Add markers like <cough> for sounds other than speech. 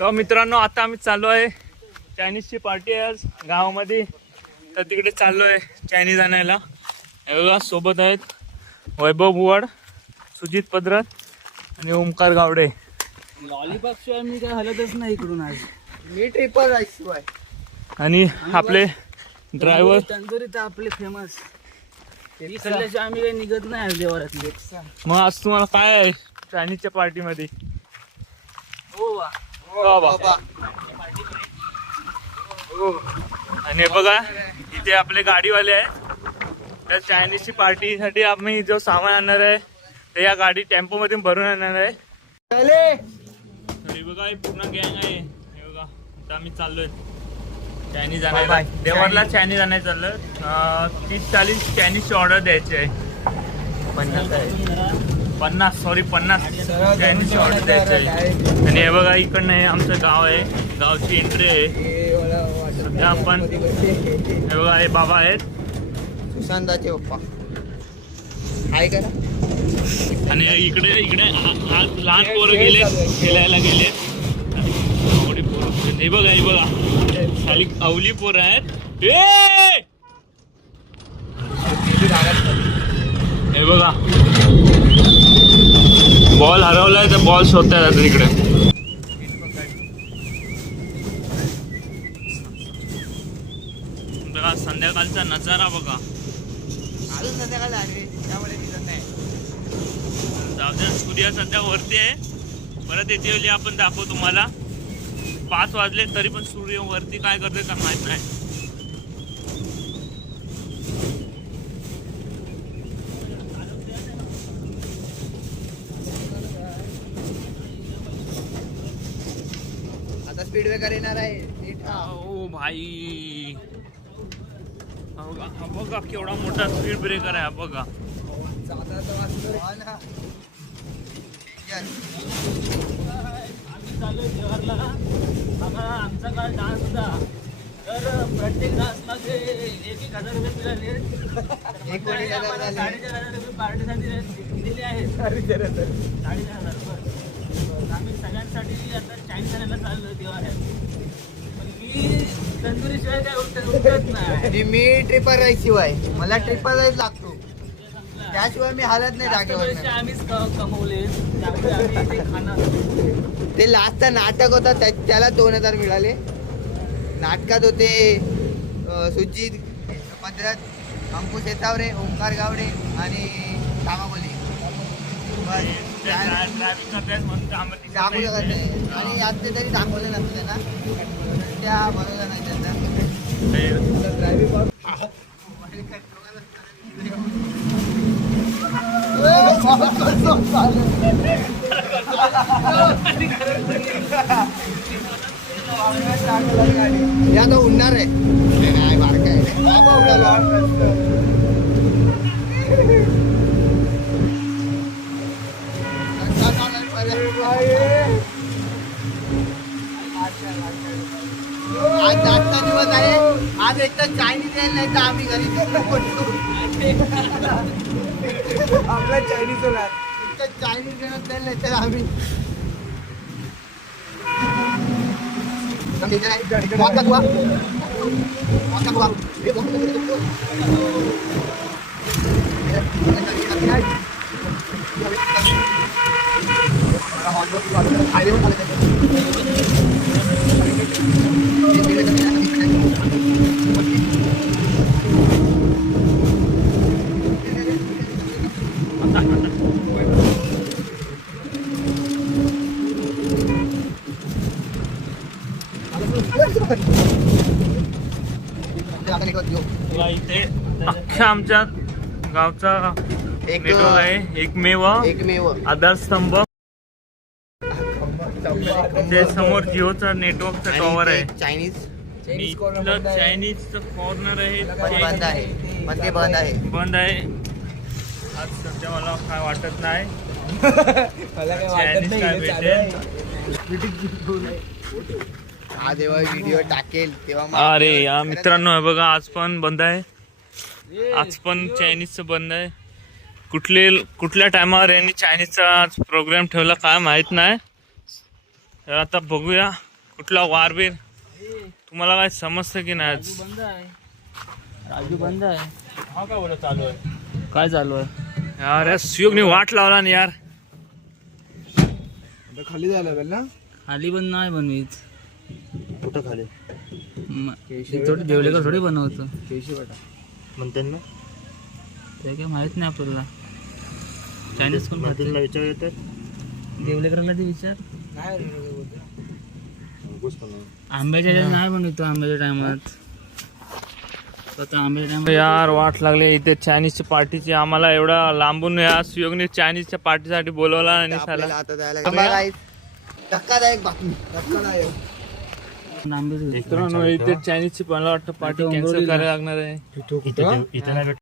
तर मित्रांनो आता आम्ही चाललो आहे चायनीजची पार्टी आहे आज गावामध्ये. तर तिकडे चाललो आहे चायनीज आणायला. बघा सोबत आहेत वैभव बुवाड सुजित पद्रत आणि ओमकार गावडे. लॉलीपॉप शिवाय मी काय हलतच नाही इकडून आज. मी ट्रिपल राईस शिवाय. आणि आपले ड्रायव्हर तंदुरी तर आपले फेमस खाल्ल्याशिवाय आम्ही काही निघत नाही आज देवारातले मग आज तुम्हाला काय आहे चायनीजच्या पार्टीमध्ये? हो वा. आणि हे बघा इथे आपले गाडीवाले आहे त्या चायनीजची पार्टीसाठी आम्ही जो सामान आणणार आहे ते या गाडी टेम्पो मधून भरून आणणार आहे. चले. तर हे बघा हे पूर्ण गँग आहे. हे बघा आता आम्ही चाललोय. चायनीज आणायला. देवारला चायनीज आणायला चाललोय. अं, तीस चाळीस चायनीजची ऑर्डर द्यायची आहे. पन्नास आहे. पन्नास सॉरी पन्नास चायनीजची ऑर्डर द्यायची आहे. आणि हे बघा इकडनं हे आमचं गाव आहे. गावची एंट्री आहे. सध्या आपण हे बघा हे बाबा आहेत. सुशांताचे पप्पा. आहे का आणि इकडे इकडे आज लहान पोरं गेले खेळायला गेले आवडी पोरं हे बघा हे बघा. खाली अवली पोरं आहेत. ए! हे बघा. बॉल हरवलाय तर बॉल शोधताय आता तिकडे बघा संध्याकाळचा नजारा बघा. अजून संध्याकाळ आली त्यामुळे दिसत नाही. जाऊ द्या सूर्य सध्या वरती आहे. परत येते आपण दाखवू तुम्हाला. पाच वाजले तरी पण सूर्य वरती काय करतोय का माहीत नाही. स्पीड ब्रेकर येणार आहे हा. ओ भाई हा बघा केवढा मोठा स्पीड ब्रेकर आहे हा बघा ना. आम्ही चालू देवारला आम्हाला आमचा काळ डान्स होता तर प्रत्येक डान्समध्ये एक एक हजार रुपये मिळाले हजार. साडेचार हजार रुपये पार्टीसाठी दिले आहेत साडेचार हजार रुपये आम्ही सगळ्यांसाठी आता चाळीस जणांना चाललो देवाऱ्यात पण मी तंदुरी शिवाय काय उठत उठत नाही. आणि मी ट्रिपल राईस शिवाय. मला ट्रिपल राईस लागतो. त्याशिवाय मी हालत नाही जास्त जागेवर पैसे आम्हीच क- कमवले. त्यामुळे आम्ही ते खाणार ते लास्टचा नाटक होता त्या- त्याला दोन हजार मिळाले. नाटकात होते अं, सुजित पद्रत अंकुश येतावरे ओंकार गावडे आणि कामाबोली बस. त्या- ड्रायव्हिंग करतायत ते नाही तरी दाखवलं नसतं त्यांना त्या बरोबर नाही त्यांना या तो उडणार आहे काय बाबा उडाला. आज एक तर चायनीज यायला नाही तर आम्ही घरी आपला चायनीज चायनीज घेणं जाईल नाही तर आम्ही Makan अख्ख्या आमच्या गावचा नेटवर्क आहे. एकमेव एकमेव. आधारस्तंभ. समोर जिओचा नेटवर्कचा टॉवर आहे. चायनीज चायनीजचं कॉर्नर आहे. बंद आहे? पण ते बंद आहे. बंद आहे. आज सध्या मला काय वाटत नाही. <laughs> चायनीज काय भेटेल? हा जेव्हा व्हिडिओ टाकेल तेव्हा अरे या मित्रांनो हे बघा आज पण बंद आहे. आज पण चायनीजचं बंद आहे. कुठले कुठल्या टायमावर यांनी चायनीजचा आज प्रोग्राम ठेवला काय माहीत नाही. तर आता बघूया कुठला वारबीर. तुम्हाला काय समजतं की नाही आज? राजू बंद आहे. राजू बंद आहे. हा का बोला चालू आहे? काय चालू आहे? यार या सुयोगने वाट लावला ना यार. खाली जायला पाहिजे ना? खाली पण नाही बनवीत. कुठं खाली? म- थोडी जेवलेकर थोडी बनवतो. केशी वाटा. म्हणते ना. ते काय माहीत नाही आपल्याला. चायनीज कोण खाते? विचार येतात देवलेकरांना ते विचार. काय आंब्याच्या नाही बनवतो आंब्याच्या टायमात. यार वाट लागली इथे चायनीजच्या पार्टीची आम्हाला एवढा लांबून या सुयोगने चायनीजच्या पार्टीसाठी बोलवला आणि साला धक्कादायक बातमी. धक्कादायक आंबेच घेतो. मित्रांनो इथे चायनीजची मला वाटतं पार्टी कॅन्सल. करायला लागणार आहे. कुठं? इथे नाही